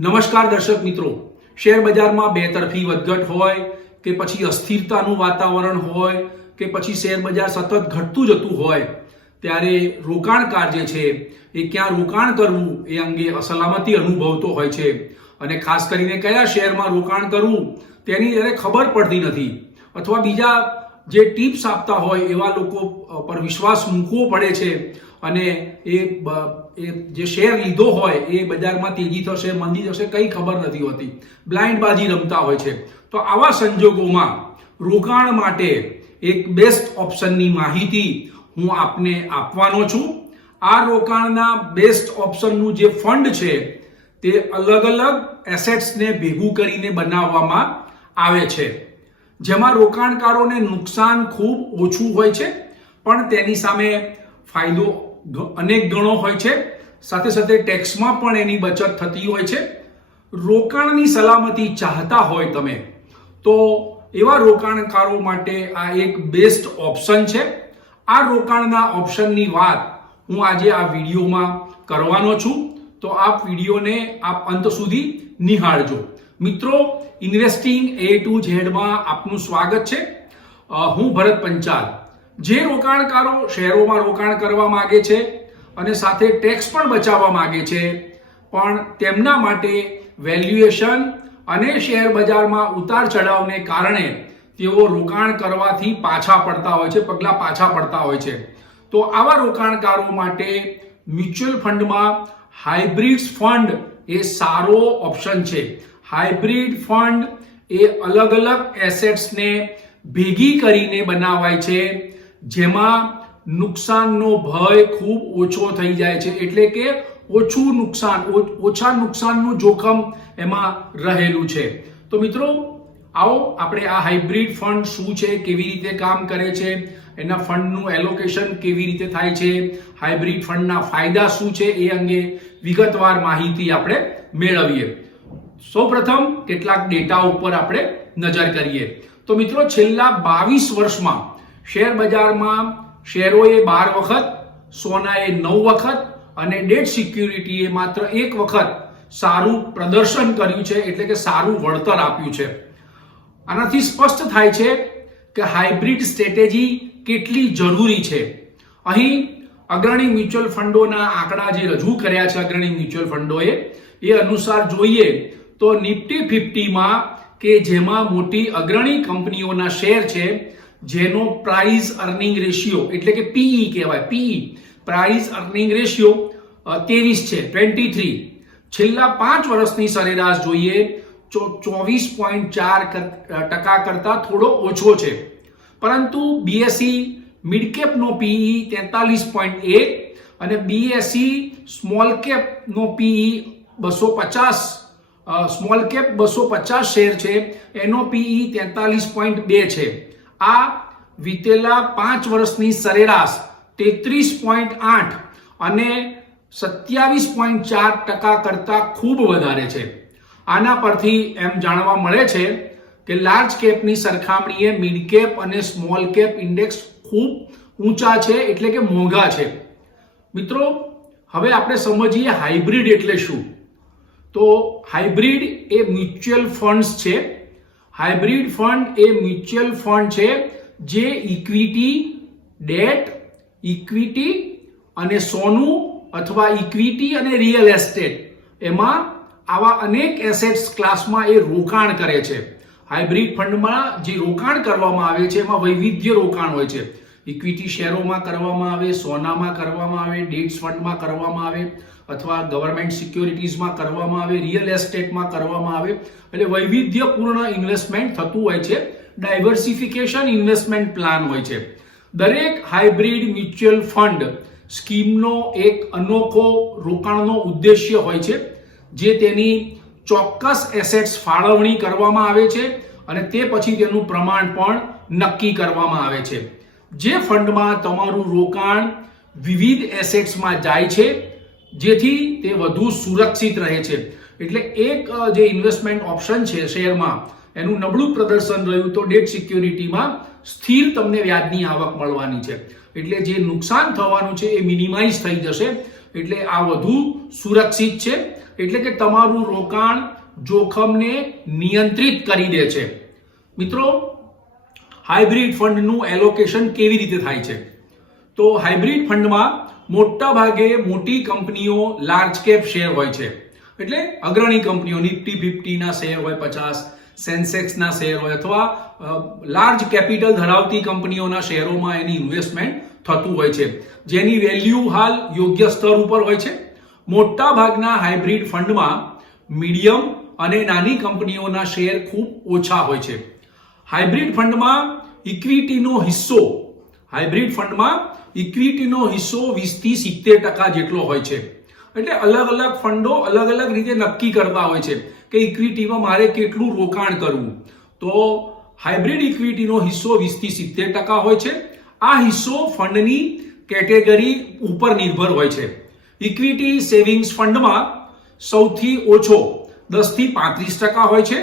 નમસ્કાર દર્શક મિત્રો, શેર બજારમાં બે તરફી વધઘટ હોય કે પછી અસ્થિરતાનું વાતાવરણ હોય કે પછી શેર બજાર સતત ઘટતું જતું હોય ત્યારે રોકાણકાર જે છે એ ક્યાં રોકાણ કરવું એ અંગે અસલામતી અનુભવતો હોય છે અને ખાસ કરીને કયા શેરમાં રોકાણ કરવું તેની જ્યારે ખબર પડતી નથી અથવા બીજા જે ટિપ્સ આપતા હોય એવા લોકો પર વિશ્વાસ મૂકવો પડે છે અને એ જે શેર લીધો હોય એ બજારમાં તેજી થશે મંદી થશે કંઈ ખબર નથી હોતી, બ્લાઇન્ડ બાજી રમતા હોય છે. તો આવા સંજોગોમાં રોકાણ માટે એક બેસ્ટ ઓપ્શનની માહિતી હું આપને આપવાનો છું. આ રોકાણના બેસ્ટ ઓપ્શનનું જે ફંડ છે તે અલગ અલગ એસેટ્સને ભેગું કરીને બનાવવામાં આવે છે, જેમાં રોકાણકારોને નુકસાન ખૂબ ઓછું હોય છે પણ તેની સામે ફાયદો અનેક ગણો હોય છે. સાથે સાથે ટેક્સમાં પણ એની બચત થતી હોય છે. રોકાણની સલામતી ચાહતા હોય તમે તો એવા રોકાણકારો માટે આ એક બેસ્ટ ઓપ્શન છે. આ રોકાણના ઓપ્શનની વાત હું આજે આ વિડીયોમાં કરવાનો છું, તો આપ વિડીયોને આપ અંત સુધી નિહાળજો. મિત્રો, ઇન્વેસ્ટિંગ A to Z માં આપનું સ્વાગત છે. હું ભરત પંચાલ. જે રોકાણકારો શેરોમાં રોકાણ કરવા માંગે છે અને સાથે ટેક્સ પણ બચાવવા માંગે છે પણ તેમના માટે વેલ્યુએશન અને શેર બજારમાં ઉતાર ચઢાવને કારણે તેઓ રોકાણ કરવાથી પાછા પડતા હોય છે, પગલા પાછા પડતા હોય છે. તો આવા રોકાણકારો માટે મ્યુચ્યુઅલ ફંડમાં હાઇબ્રિડ ફંડ એ સારો ઓપ્શન છે. હાઇબ્રિડ ફંડ એ અલગ અલગ એસેટ્સને ભેગી કરીને બનાવાય છે, જેમાં નુકસાનનો ભય ખૂબ ઓછો થઈ જાય છે, એટલે કે ઓછા નુકસાનનું જોખમ એમાં રહેલું છે. તો મિત્રો, આવો આપણે આ હાઇબ્રિડ ફંડ શું છે, કેવી રીતે કામ કરે છે, એના ફંડનું એલોકેશન કેવી રીતે થાય છે, હાઇબ્રિડ ફંડના ફાયદા શું છે એ અંગે વિગતવાર માહિતી આપણે મેળવીએ. સૌપ્રથમ કેટલાક ડેટા ઉપર આપણે નજર કરીએ. તો મિત્રો, છેલ્લા 22 વર્ષમાં શેર બજારમાં શેરોએ 12 વખત, સોનાએ 9 વખત અને ડેટ સિક્યુરિટીએ માત્ર 1 વખત સારું પ્રદર્શન કર્યું છે, એટલે કે સારું વળતર આપ્યું છે. આનાથી સ્પષ્ટ થાય છે કે હાઇબ્રિડ સ્ટ્રેટેજી કેટલી જરૂરી છે. અહીં અગ્રણી મ્યુચ્યુઅલ ફંડોના આંકડા જે રજૂ કર્યા છે અગ્રણી મ્યુચ્યુઅલ ફંડોએ એ અનુસાર જોઈએ તો નિફ્ટી 50માં કે જેમાં મોટી અગ્રણી કંપનીઓના શેર છે જેનો પ્રાઇસ અર્નિંગ રેશિયો એટલે કે PE કહેવાય, પ્રાઇસ અર્નિંગ રેશિયો 23 છે. છેલ્લા 5 વર્ષની સરેરાશ જોઈએ 24.4% કરતા થોડો ઓછો છે. પરંતુ BSE મિડ કેપનો PE 43.1 અને BSE સ્મોલ કેપનો PE 250 સ્મોલ કેપ 250 શેર છે એનો PE 43.2 છે. આ વીતેલા 5 વર્ષની સરેરાશ 33.8 અને 27.4% કરતા ખૂબ વધારે છે. આના પરથી એમ જાણવા મળે છે કે લાર્જ કેપની સરખામણીએ મિડ કેપ અને સ્મોલ કેપ ઇન્ડેક્સ ખૂબ ઊંચા છે, એટલે કે મોંઘા છે. મિત્રો, હવે આપણે સમજીએ હાઇબ્રિડ એટલે શું. તો હાઇબ્રિડ એ મ્યુચ્યુઅલ ફંડ્સ છે. હાઇબ્રિડ ફંડ એ મ્યુચ્યુઅલ ફંડ છે જે ઇક્વિટી, ડેટ, ઇક્વિટી અને સોનું અથવા ઇક્વિટી અને રિયલ એસ્ટેટ એમાં આવા અનેક એસેટ્સ ક્લાસમાં એ રોકાણ કરે છે. હાઇબ્રિડ ફંડમાં જે રોકાણ કરવામાં આવે છે એમાં વૈવિધ્ય રોકાણ હોય છે. ઇક્વિટી શેરોમાં કરવામાં આવે, સોનામાં કરવામાં આવે, ડેટ્સ ફંડમાં કરવામાં આવે અથવા ગવર્મેન્ટ સિક્યોરિટીઝમાં કરવામાં આવે, રિયલ એસ્ટેટમાં કરવામાં આવે. એટલે વૈવિધ્યપૂર્ણ ઇન્વેસ્ટમેન્ટ થતું હોય છે, ડાયવર્સિફિકેશન ઇન્વેસ્ટમેન્ટ પ્લાન હોય છે. દરેક હાઇબ્રિડ મ્યુચ્યુઅલ ફંડ સ્કીમનો એક અનોખો રોકાણનો ઉદ્દેશ્ય હોય છે, જે તેની ચોક્કસ એસેટ્સ ફાળવણી કરવામાં આવે છે અને તે પછી તેનું પ્રમાણ પણ નક્કી કરવામાં આવે છે. જે ફંડમાં તમારું રોકાણ વિવિધ એસેટ્સમાં જાય છે જેથી તે વધુ સુરક્ષિત રહે છે. એટલે એક જે ઇન્વેસ્ટમેન્ટ ઓપ્શન છે શેરમાં એનું નબળું પ્રદર્શન રહ્યું તો ડેટ સિક્યોરિટીમાં સ્થિર તમને વ્યાજની આવક મળવાની છે, એટલે જે નુકસાન થવાનું છે એ મિનિમાઇઝ થઈ જશે. એટલે આ વધુ સુરક્ષિત છે એટલે કે તમારું રોકાણ જોખમને નિયંત્રિત કરી દે છે. મિત્રો, હાઇબ્રિડ ફંડનું એલોકેશન કેવી રીતે થાય છે? તો હાઇબ્રિડ ફંડમાં મોટા ભાગે મોટી કંપનીઓ લાર્જ કેપ શેર હોય છે, એટલે અગ્રણી કંપનીઓ નિફ્ટી 50 ના શેર હોય 50, સેન્સેક્સ ના શેર હોય અથવા લાર્જ કેપિટલ ધરાવતી કંપનીઓના શેરોમાં એની ઇન્વેસ્ટમેન્ટ થતું હોય છે, જેની વેલ્યુ હાલ યોગ્ય સ્તર ઉપર હોય છે. મોટા ભાગના હાઇબ્રિડ ફંડમાં મીડિયમ અને નાની કંપનીઓના શેર ખૂબ ઓછા હોય છે. હાઇબ્રિડ ફંડમાં ઇક્વિટીનો હિસ્સો 20 થી 70% જેટલો હોય છે. એટલે અલગ અલગ ફંડો અલગ અલગ રીતે નક્કી કરતા હોય છે કે ઇક્વિટીમાં મારે કેટલું રોકાણ કરવું. તો હાઇબ્રિડ ઇક્વિટીનો હિસ્સો 20 થી 70% હોય છે. આ હિસ્સો ફંડની કેટેગરી ઉપર નિર્ભર હોય છે. ઇક્વિટી સેવિંગ્સ ફંડમાં સૌથી ઓછો 10 થી 35% હોય છે.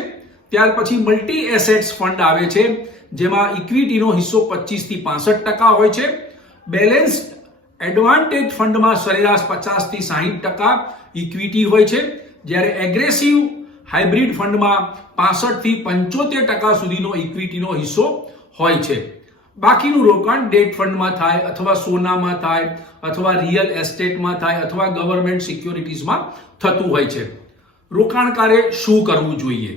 ત્યાર પછી મલ્ટી એસેટ્સ ફંડ આવે છે, જેમાં ઇક્વિટીનો હિસ્સો 25 થી 65% હોય છે. બેલેન્સ્ડ એડવાન્ટેજ ફંડમાં સરેરાશ 50 થી 60% ઇક્વિટી હોય છે, જ્યારે એગ્રેસિવ હાઇબ્રિડ ફંડમાં 65 થી 75% સુધીનો ઇક્વિટીનો હિસ્સો હોય છે. બાકીનું રોકાણ ડેટ ફંડમાં થાય અથવા સોનામાં થાય અથવા રિયલ એસ્ટેટમાં થાય અથવા ગવર્મેન્ટ સિક્યોરિટીઝમાં થતું હોય છે. રોકાણકારે શું કરવું જોઈએ?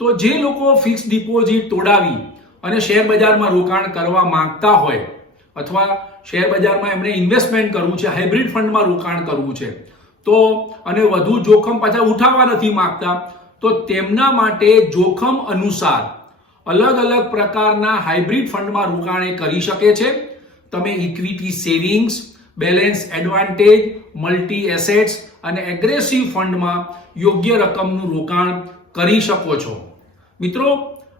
તો જે લોકો ફિક્સ ડિપોઝિટ તોડાવી અને શેર બજારમાં રોકાણ કરવા માંગતા હોય અથવા શેર બજારમાં એમણે ઇન્વેસ્ટમેન્ટ કરવું છે, હાઇબ્રિડ ફંડમાં રોકાણ કરવું છે, તો અને વધુ જોખમ પાછા ઉઠાવવા નથી માંગતા, તો તેમના માટે જોખમ અનુસાર અલગ અલગ પ્રકારના હાઇબ્રિડ ફંડમાં રોકાણ કરી શકે છે. તમે equity savings, balance advantage, multi assets અને એગ્રેસિવ ફંડમાં યોગ્ય રકમનું રોકાણ કરી શકો છો. મિત્રો,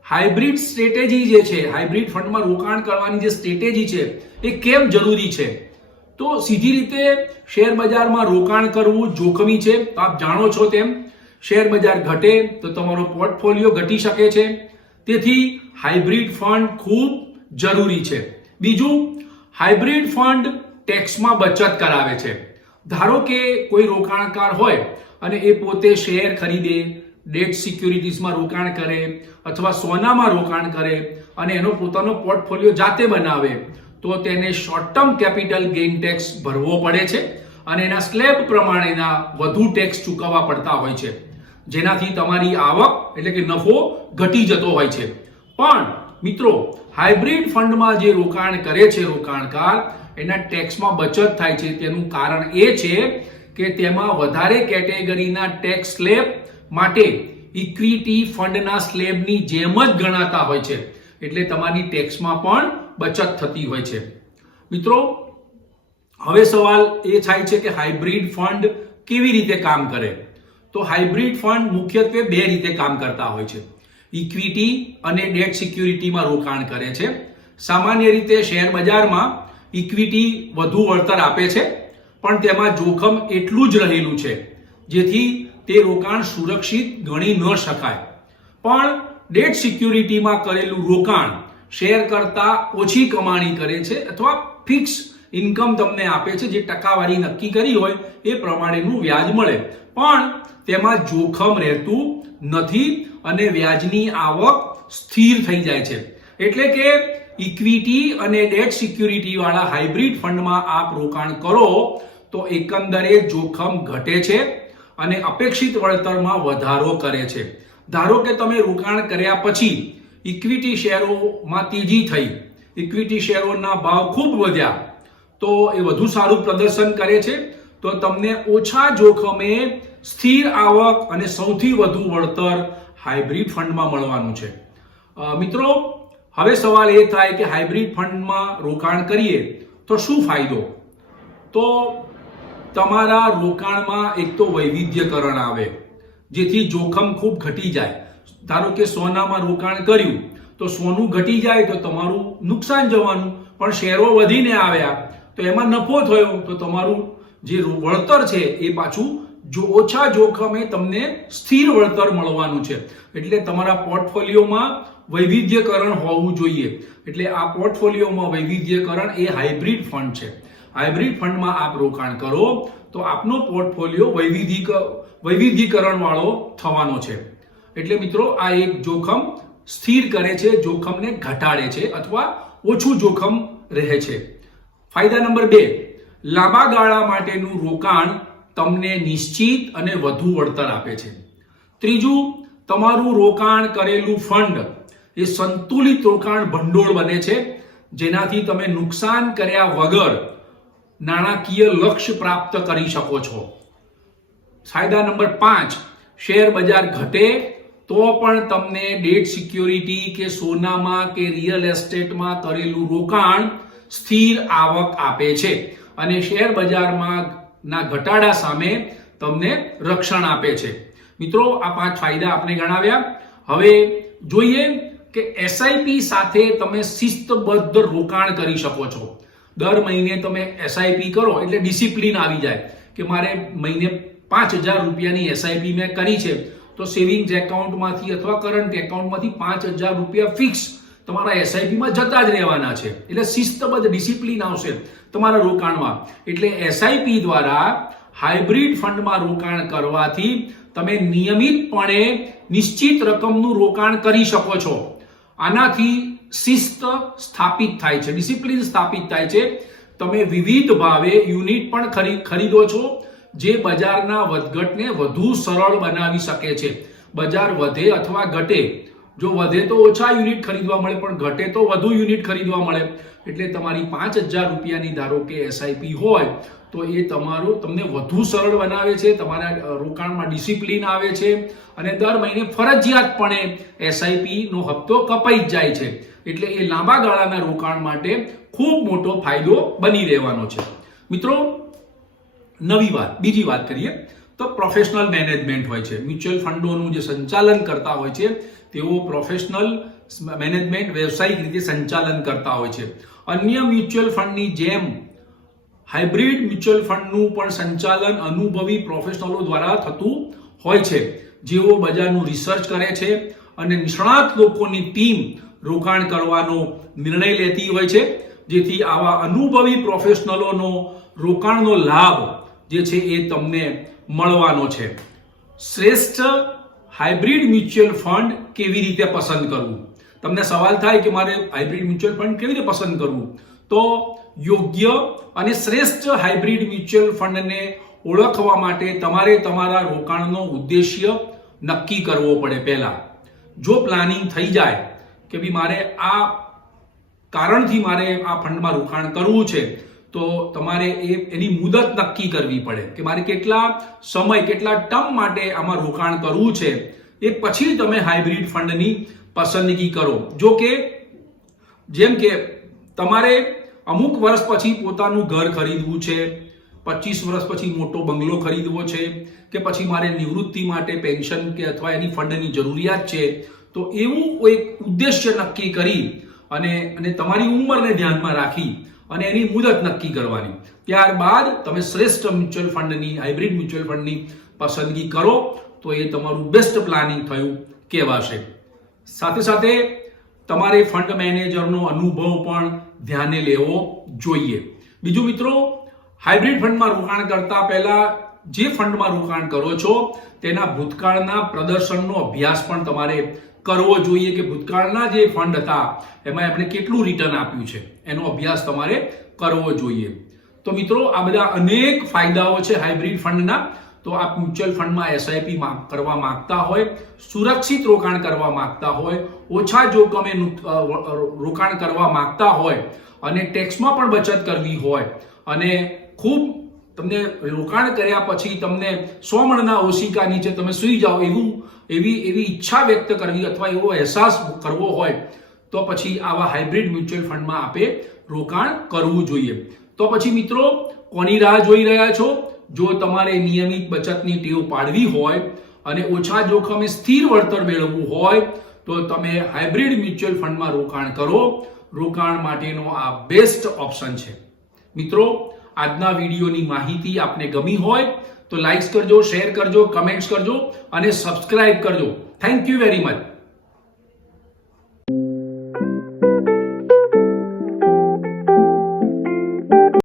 હાઇબ્રિડ સ્ટ્રેટેજી જે છે, હાઇબ્રિડ ફંડમાં રોકાણ કરવાની જે સ્ટ્રેટેજી છે એ કેમ જરૂરી છે? તો સીધી રીતે શેર બજારમાં રોકાણ કરવું જોખમી છે. આપ જાણો છો તેમ શેર બજાર ઘટે તો તમારો પોર્ટફોલિયો ઘટી શકે છે. તેથી હાઇબ્રિડ ફંડ ખૂબ જરૂરી છે. બીજું, હાઇબ્રિડ ફંડ ટેક્સમાં બચત કરાવે છે. ધારો કે કોઈ રોકાણકાર હોય અને એ પોતે શેર ખરીદે, ડેટ સિક્યુરિટીઝમાં રોકાણ કરે અથવા સોનામાં રોકાણ કરે અને એનો પોતાનો પોર્ટફોલિયો જાતે બનાવે, તો તેને short term capital gain tax ભરવો પડે છે અને એના સ્લેબ પ્રમાણેના વધુ ટેક્સ ચૂકવવા પડતા હોય છે, જેનાથી તમારી આવક એટલે કે નફો ઘટી જતો હોય છે. પણ મિત્રો, હાઇબ્રિડ ફંડમાં જે રોકાણ કરે છે રોકાણકાર, એના ટેક્સમાં બચત થાય છે. તેનું કારણ એ છે કે તેમાં વધારે કેટેગરીના ટેક્સ સ્લેબ માટે ઇક્વિટી ફંડના સ્લેબની જેમ જ ગણાતા હોય છે, એટલે તમારી ટેક્સમાં પણ બચત થતી હોય છે. મિત્રો, હવે સવાલ એ થાય છે કે હાઇબ્રિડ ફંડ કેવી રીતે કામ કરે? તો હાઇબ્રિડ ફંડ મુખ્યત્વે બે રીતે કામ કરતા હોય છે. ઇક્વિટી અને ડેટ સિક્યુરિટીમાં રોકાણ કરે છે. સામાન્ય રીતે શેર બજારમાં ઇક્વિટી વધુ વળતર આપે છે, પણ તેમાં જોખમ એટલું જ રહેલું છે જેથી તે રોકાણ સુરક્ષિત ગણી ન શકાય. પણ ડેટ સિક્યુરિટીમાં કરેલું રોકાણ શેર કરતા ઓછી કમાણી કરે છે અથવા ફિક્સ ઇન્કમ તમને આપે છે, જે ટકાવારી નક્કી કરી હોય એ પ્રમાણેનું વ્યાજ મળે, પણ તેમાં જોખમ રહેતું નથી અને વ્યાજની આવક સ્થિર થઈ જાય છે. એટલે કે ઇક્વિટી અને ડેટ સિક્યુરિટી વાળા હાઇબ્રિડ ફંડમાં આપ રોકાણ કરો તો એકંદરે જોખમ ઘટે છે અને અપેક્ષિત વળતરમાં વધારો કરે છે. ધારો કે તમે રોકાણ કર્યા પછી ઇક્વિટી શેરોમાં તેજી થઈ, ઇક્વિટી શેરોના ભાવ ખૂબ વધ્યા, તો એ વધુ સારું પ્રદર્શન કરે છે, તો તમને ઓછા જોખમે સ્થિર આવક અને સૌથી વધુ વળતર હાઇબ્રિડ ફંડમાં મળવાનું છે. મિત્રો, હવે સવાલ એ થાય કે હાઇબ્રિડ ફંડમાં રોકાણ કરીએ તો શું ફાયદો? તો તમારા રોકાણમાં એક તો વૈવિધ્યકરણ આવે, જેથી જોખમ ખૂબ ઘટી જાય. ધારો કે સોનામાં રોકાણ કર્યું તો સોનું ઘટી જાય તો તમારું નુકસાન જવાનું, પણ શેરો વધીને આવ્યા તો એમાં નફો થયો, તો તમારું જે વળતર છે એ પાછું ઓછા જોખમે તમને સ્થિર વળતર મળવાનું છે. એટલે તમારા પોર્ટફોલિયોમાં વૈવિધ્યકરણ હોવું જોઈએ. એટલે આ પોર્ટફોલિયોમાં વૈવિધ્યકરણ એ હાઇબ્રિડ ફંડ છે. હાઇબ્રિડ ફંડમાં આપ રોકાણ કરો તો આપનો પોર્ટફોલિયો વૈવિધ્યીકરણ વાળો થવાનો છે. એટલે મિત્રો આ એક જોખમ સ્થિર કરે છે, જોખમને ઘટાડે છે અથવા ઓછું જોખમ રહે છે. ફાયદા નંબર 2, લાંબા ગાળા માટેનું રોકાણ તમને નિશ્ચિત અને વધુ વળતર આપે છે. ત્રીજું, તમારું રોકાણ કરેલું ફંડ એ સંતુલિત રોકાણ ભંડોળ બને છે, જેનાથી તમે નુકસાન કર્યા વગર નાણાકીય લક્ષ્ય પ્રાપ્ત કરી શકો છો. ફાયદા નંબર 5, શેર બજાર ઘટે તો પણ તમને ડેટ સિક્યોરિટી કે સોનામાં કે રિયલ એસ્ટેટમાં કરેલું રોકાણ સ્થિર આવક આપે છે અને શેર બજારમાં ના ઘટાડા સામે તમને રક્ષણ આપે છે. મિત્રો, આ 5 ફાયદા આપણે ગણાવ્યા. હવે જોઈએ કે એસઆઈપી સાથે તમે શિસ્તબદ્ધ રોકાણ કરી શકો છો. દર મહિને તમે એસઆઈપી કરો એટલે ડિસિપ્લિન આવી જાય કે મારે મહિને 5,000 રૂપિયાની એસઆઈપી મેં કરી છે, તો સેવિંગ્સ એકાઉન્ટમાંથી અથવા કરંટ એકાઉન્ટમાંથી 5,000 રૂપિયા ફિક્સ તમારા એસઆઈપીમાં જતા જ રહેવાના છે. એટલે શિસ્તબદ્ધ ડિસિપ્લિન આવશે તમારા રોકાણમાં. એટલે એસઆઈપી દ્વારા હાઇબ્રિડ ફંડમાં રોકાણ કરવાથી તમે નિયમિતપણે નિશ્ચિત રકમનું રોકાણ કરી શકો છો. આનાથી શિસ્ત સ્થાપિત થાય છે, ડિસિપ્લિન સ્થાપિત થાય છે. તમે વિવિધ ભાવે યુનિટ પણ ખરીદો છો, જે બજારના વધઘટને વધુ સરળ બનાવી શકે છે. બજાર વધે અથવા ઘટે, જો વધે તો ઓછા યુનિટ ખરીદવા મળે, પણ ઘટે તો વધુ યુનિટ ખરીદવા મળે. એટલે તમારી 5,000 રૂપિયાની ધારો કે એસઆઈપી હોય તો એ તમને વધુ સરળ બનાવે છે, તમારા રોકાણમાં ડિસિપ્લિન આવે છે અને દર મહિને ફરજિયાતપણે એસઆઈપી નો હપ્તો કપાઈ જ જાય છે. એટલે એ લાંબા ગાળાના રોકાણ માટે ખૂબ મોટો ફાયદો બની રહેવાનો છે. મિત્રો, બીજી વાત કરીએ તો પ્રોફેશનલ મેનેજમેન્ટ હોય છે. મ્યુચ્યુઅલ ફંડોનું જે સંચાલન કરતા હોય છે તેઓ પ્રોફેશનલ મેનેજમેન્ટ વ્યવસાયિક રીતે સંચાલન કરતા હોય છે. અન્ય મ્યુચ્યુઅલ ફંડની જેમ હાઇબ્રિડ મ્યુચ્યુઅલ ફંડનું પણ સંચાલન અનુભવી પ્રોફેશનલો દ્વારા થતું હોય છે, જેઓ બજારનું રિસર્ચ કરે છે અને નિષ્ણાત લોકોની ટીમ રોકાણ કરવાનો નિર્ણય લેતી હોય છે, જેથી આવા અનુભવી પ્રોફેશનલોનો રોકાણનો લાભ જે છે એ તમને મળવાનો છે. શ્રેષ્ઠ હાઇબ્રિડ મ્યુચ્યુઅલ ફંડ કેવી રીતે પસંદ કરવું? તમને સવાલ થાય કે મારે હાઇબ્રિડ મ્યુચ્યુઅલ ફંડ કેવી રીતે પસંદ કરવું? તો યોગ્ય અને શ્રેષ્ઠ હાઇબ્રિડ મ્યુચ્યુઅલ ફંડને ઓળખવા માટે તમારે તમારા રોકાણનો ઉદ્દેશ્ય નક્કી કરવો પડે. પહેલા જો પ્લાનિંગ થઈ જાય કે ભાઈ મારે આ કારણથી મારે આ ફંડમાં રોકાણ કરવું છે, તો તમારે એની મુદત નક્કી કરવી પડે કે મારે કેટલા સમય, કેટલા ટર્મ માટે આમાં રોકાણ કરવું છે. એ પછી તમે હાઇબ્રિડ ફંડની પસંદગી કરો. જો કે જેમ કે તમારે અમુક વર્ષ પછી પોતાનું ઘર ખરીદવું છે, 25 વર્ષ પછી મોટો બંગલો ખરીદવો છે, કે પછી મારે નિવૃત્તિ માટે પેન્શન કે અથવા એની ફંડની જરૂરિયાત છે, તો એવું એક ઉદ્દેશ્ય નક્કી કરી અને તમારી ઉંમરને ધ્યાનમાં રાખી અને એની મુદત નક્કી કરવાની. ત્યારબાદ તમે શ્રેષ્ઠ મ્યુચ્યુઅલ ફંડની, હાઇબ્રિડ મ્યુચ્યુઅલ ફંડની પસંદગી કરો તો એ તમારું બેસ્ટ પ્લાનિંગ થયું કહેવાશે. સાથે સાથે તમારે ફંડ મેનેજરનો અનુભવ પણ ધ્યાને લેવો જોઈએ. બીજું મિત્રો, હાઇબ્રિડ ફંડમાં રોકાણ કરતા પહેલા જે ફંડમાં રોકાણ કરો છો તેના ભૂતકાળના પ્રદર્શનનો અભ્યાસ પણ તમારે કરવો જોઈએ કે ભૂતકાળના જે ફંડ હતા એમાં આપણે કેટલું રિટર્ન આપ્યું છે, એનો અભ્યાસ તમારે કરવો જોઈએ. તો મિત્રો, આ બધા અનેક ફાયદાઓ છે હાઇબ્રિડ ફંડના. તો આપ મ્યુચ્યુઅલ ફંડમાં એસઆઈપી કરવા માંગતા હોય, સુરક્ષિત રોકાણ કરવા માંગતા હોય, ઓછા જોખમે રોકાણ કરવા માંગતા હોય અને ટેક્સમાં પણ બચત કરવી હોય અને ખૂબ તમને રોકાણ કર્યા પછી તમને 100 મણના ઓશિકા નીચે તમે સૂઈ જાઓ એવી ઈચ્છા વ્યક્ત કરવી અથવા એવો અહેસાસ કરવો હોય તો પછી આવા હાઇબ્રિડ મ્યુચ્યુઅલ ફંડમાં આપે રોકાણ કરવું જોઈએ. તો પછી મિત્રો, કોની રાહ જોઈ રહ્યા છો? જો તમારે નિયમિત બચતની ટેવ પાડવી હોય અને ઓછા જોખમે સ્થિર વળતર મેળવવું હોય તો તમે હાઇબ્રિડ મ્યુચ્યુઅલ ફંડમાં રોકાણ કરો. રોકાણ માટેનો આ બેસ્ટ ઓપ્શન છે. મિત્રો, આજના વિડીયોની માહિતી આપને ગમી હોય તો લાઈક કરજો, શેર કરજો, કમેન્ટ્સ કરજો અને સબસ્ક્રાઇબ કરજો. Thank you very much.